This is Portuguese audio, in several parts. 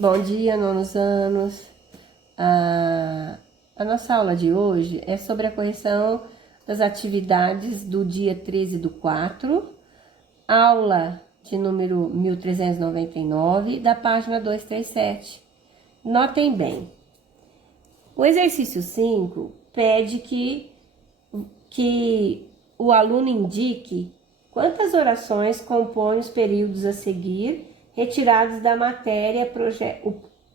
Bom dia, nonos anos. A nossa aula de hoje é sobre a correção das atividades do dia 13/4, aula de número 1399, da página 237. Notem bem, o exercício 5 pede que o aluno indique quantas orações compõem os períodos a seguir, retirados da matéria,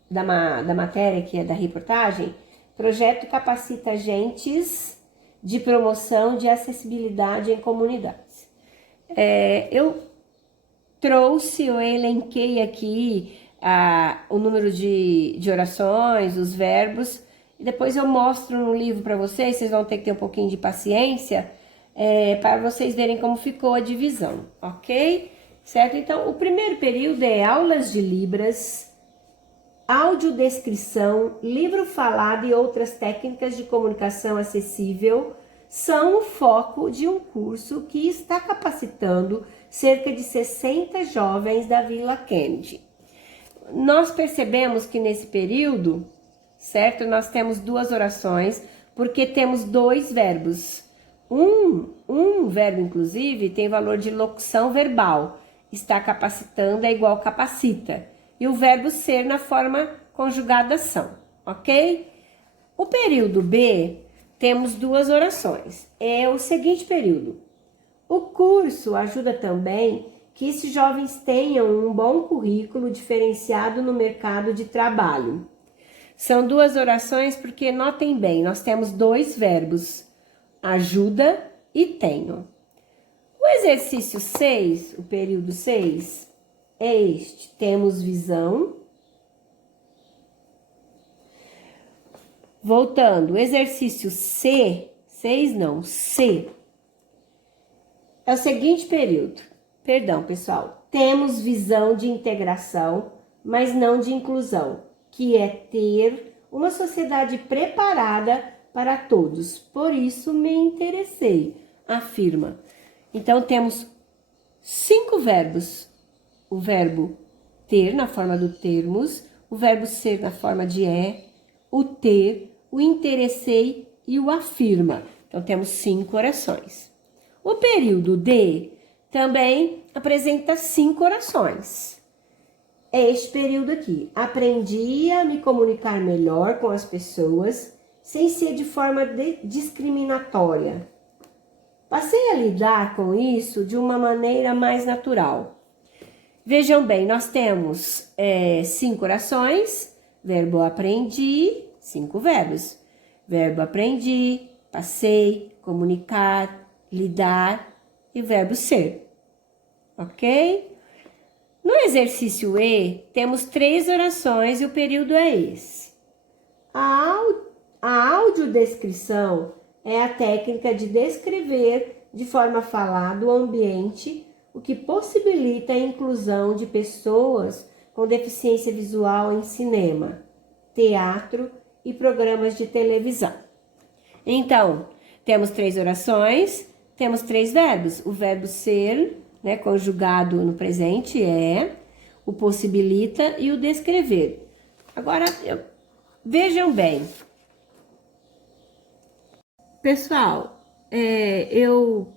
da matéria que é da reportagem, Projeto Capacita Agentes de Promoção de Acessibilidade em Comunidades. Eu elenquei aqui o número de orações, os verbos, e depois eu mostro no livro para vocês vão ter que ter um pouquinho de paciência, para vocês verem como ficou a divisão, ok? Certo? Então, o primeiro período é aulas de Libras, audiodescrição, livro falado e outras técnicas de comunicação acessível são o foco de um curso que está capacitando cerca de 60 jovens da Vila Kennedy. Nós percebemos que nesse período, certo, nós temos duas orações, porque temos dois verbos. Um verbo, inclusive, tem valor de locução verbal. Está capacitando é igual capacita. E o verbo ser na forma conjugada são, ok? O período B, temos duas orações. É o seguinte período. O curso ajuda também que esses jovens tenham um bom currículo diferenciado no mercado de trabalho. São duas orações porque, notem bem, nós temos dois verbos, ajuda e tenho. O exercício 6, o período 6, é este. Temos visão. Voltando, o exercício C, 6 não, C. É o seguinte período. Perdão, pessoal. Temos visão de integração, mas não de inclusão, que é ter uma sociedade preparada para todos. Por isso me interessei, afirma. Então, temos 5 verbos. O verbo ter na forma do termos, o verbo ser na forma de o ter, o interessei e o afirma. Então, temos 5 orações. O período D também apresenta 5 orações. É este período aqui. Aprendi a me comunicar melhor com as pessoas, sem ser de forma discriminatória. Passei a lidar com isso de uma maneira mais natural. Vejam bem, nós temos 5 orações, verbo aprendi, 5 verbos. Verbo aprendi, passei, comunicar, lidar e verbo ser, ok? No exercício E, temos 3 orações e o período é esse. A audiodescrição é a técnica de descrever de forma falada o ambiente, o que possibilita a inclusão de pessoas com deficiência visual em cinema, teatro e programas de televisão. Então, temos 3 orações, temos 3 verbos. O verbo ser, né, conjugado no presente, o possibilita e o descrever. Agora, vejam bem. Pessoal, eu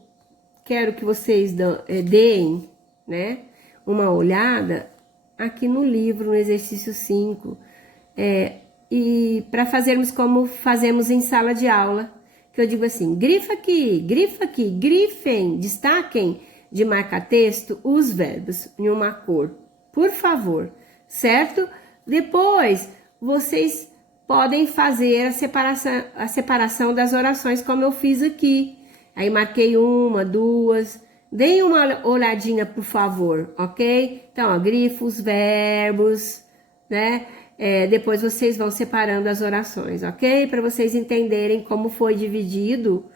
quero que vocês deem, né, uma olhada aqui no livro, no exercício 5, e para fazermos como fazemos em sala de aula, que eu digo assim, grifa aqui, grifem, destaquem de marca-texto os verbos em uma cor, por favor, certo? Depois, vocês podem fazer a separação das orações como eu fiz aqui. Aí marquei 1, 2, deem uma olhadinha, por favor, ok? Então, ó, grifa os verbos, né? Depois vocês vão separando as orações, ok? Para vocês entenderem como foi dividido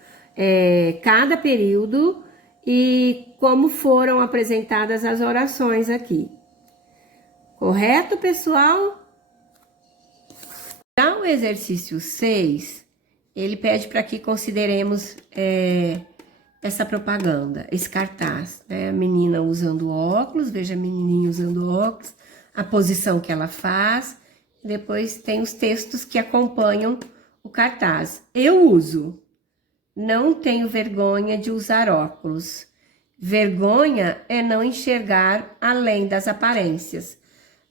cada período e como foram apresentadas as orações aqui. Correto, pessoal? Já o exercício 6, ele pede para que consideremos essa propaganda, esse cartaz, né? A menina usando óculos, veja a menininha usando óculos, a posição que ela faz. Depois tem os textos que acompanham o cartaz. Eu uso. Não tenho vergonha de usar óculos. Vergonha é não enxergar além das aparências.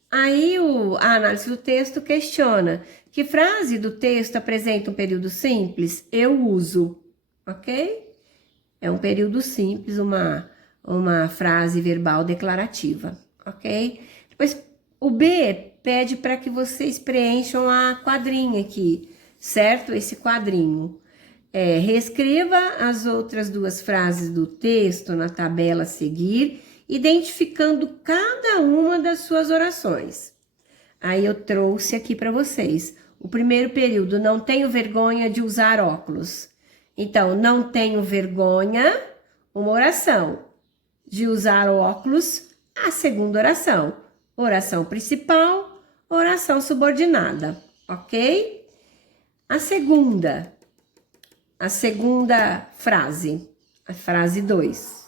Aí a análise do texto questiona: que frase do texto apresenta um período simples? Eu uso, ok? É um período simples, uma frase verbal declarativa, ok? Depois, o B pede para que vocês preencham a quadrinha aqui, certo? Esse quadrinho. Reescreva as outras duas frases do texto na tabela a seguir, identificando cada uma das suas orações. Aí eu trouxe aqui para vocês. O primeiro período, não tenho vergonha de usar óculos. Então, não tenho vergonha, uma oração. De usar óculos, a segunda oração. Oração principal, oração subordinada, ok? A segunda frase, a frase 2.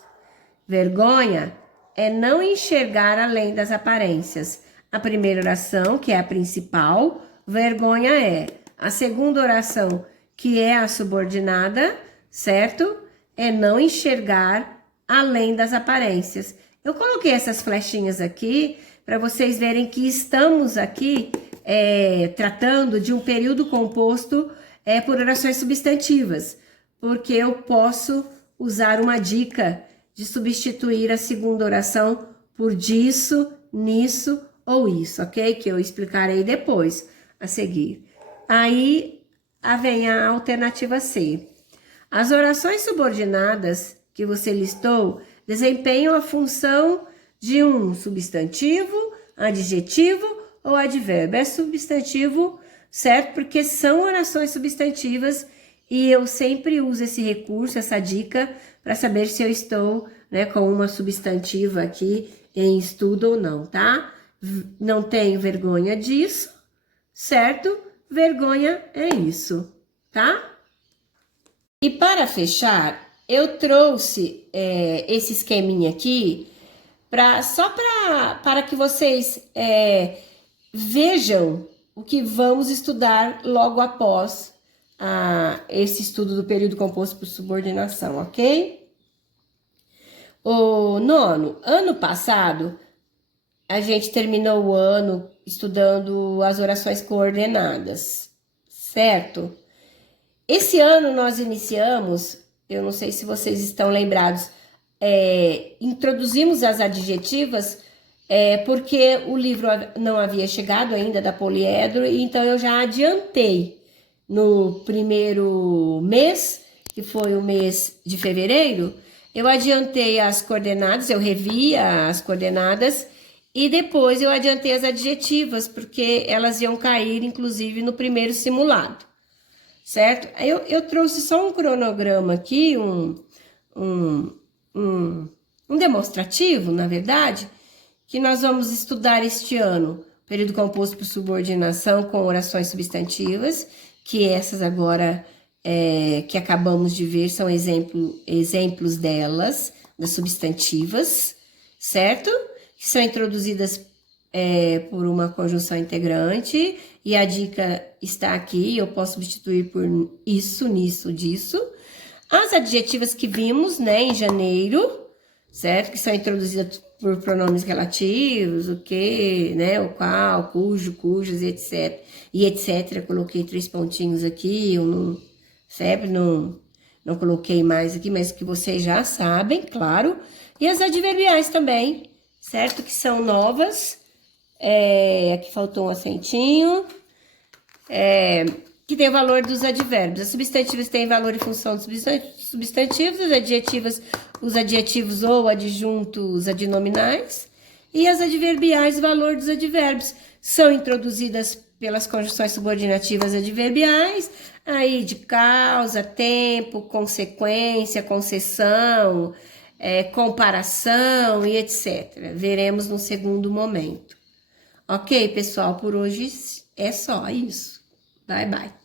Vergonha é não enxergar além das aparências. A primeira oração, que é a principal, vergonha é. A segunda oração, que é a subordinada, certo? É não enxergar além das aparências. Eu coloquei essas flechinhas aqui para vocês verem que estamos aqui tratando de um período composto por orações substantivas, porque eu posso usar uma dica de substituir a segunda oração por disso, nisso ou isso, ok? Que eu explicarei depois a seguir. Aí vem a alternativa C. As orações subordinadas que você listou desempenham a função de um substantivo, adjetivo ou advérbio. É substantivo, certo? Porque são orações substantivas e eu sempre uso esse recurso, essa dica, para saber se eu estou, com uma substantiva aqui em estudo ou não, tá? Não tenho vergonha disso, certo? Vergonha é isso, tá? E para fechar, eu trouxe esse esqueminha aqui para que vocês vejam o que vamos estudar logo após esse estudo do período composto por subordinação, ok? O nono, ano passado, a gente terminou o ano estudando as orações coordenadas, certo? Esse ano nós iniciamos, eu não sei se vocês estão lembrados, introduzimos as adjetivas porque o livro não havia chegado ainda da Poliedro, então eu já adiantei no primeiro mês, que foi o mês de fevereiro, eu adiantei as coordenadas, eu revi as coordenadas e depois eu adiantei as adjetivas, porque elas iam cair, inclusive, no primeiro simulado, certo? Eu trouxe só um cronograma aqui, um demonstrativo, na verdade, que nós vamos estudar este ano, período composto por subordinação com orações substantivas, que essas agora que acabamos de ver são exemplos delas, das substantivas, certo? Que são introduzidas por uma conjunção integrante, e a dica está aqui, eu posso substituir por isso, nisso, disso. As adjetivas que vimos, em janeiro, certo? Que são introduzidas por pronomes relativos, o que, o qual, cujo, cujas, e etc. E etc. Coloquei 3 pontinhos aqui, eu não coloquei mais aqui, mas que vocês já sabem, claro. E as adverbiais também, certo? Que são novas. Aqui faltou um acentinho. Que tem o valor dos advérbios. As substantivas têm valor em função dos substantivos, os adjetivos ou adjuntos adnominais, e as adverbiais, o valor dos advérbios. São introduzidas pelas conjunções subordinativas adverbiais, aí de causa, tempo, consequência, concessão, comparação e etc. Veremos no segundo momento. Ok, pessoal? Por hoje é só isso. Bye, bye.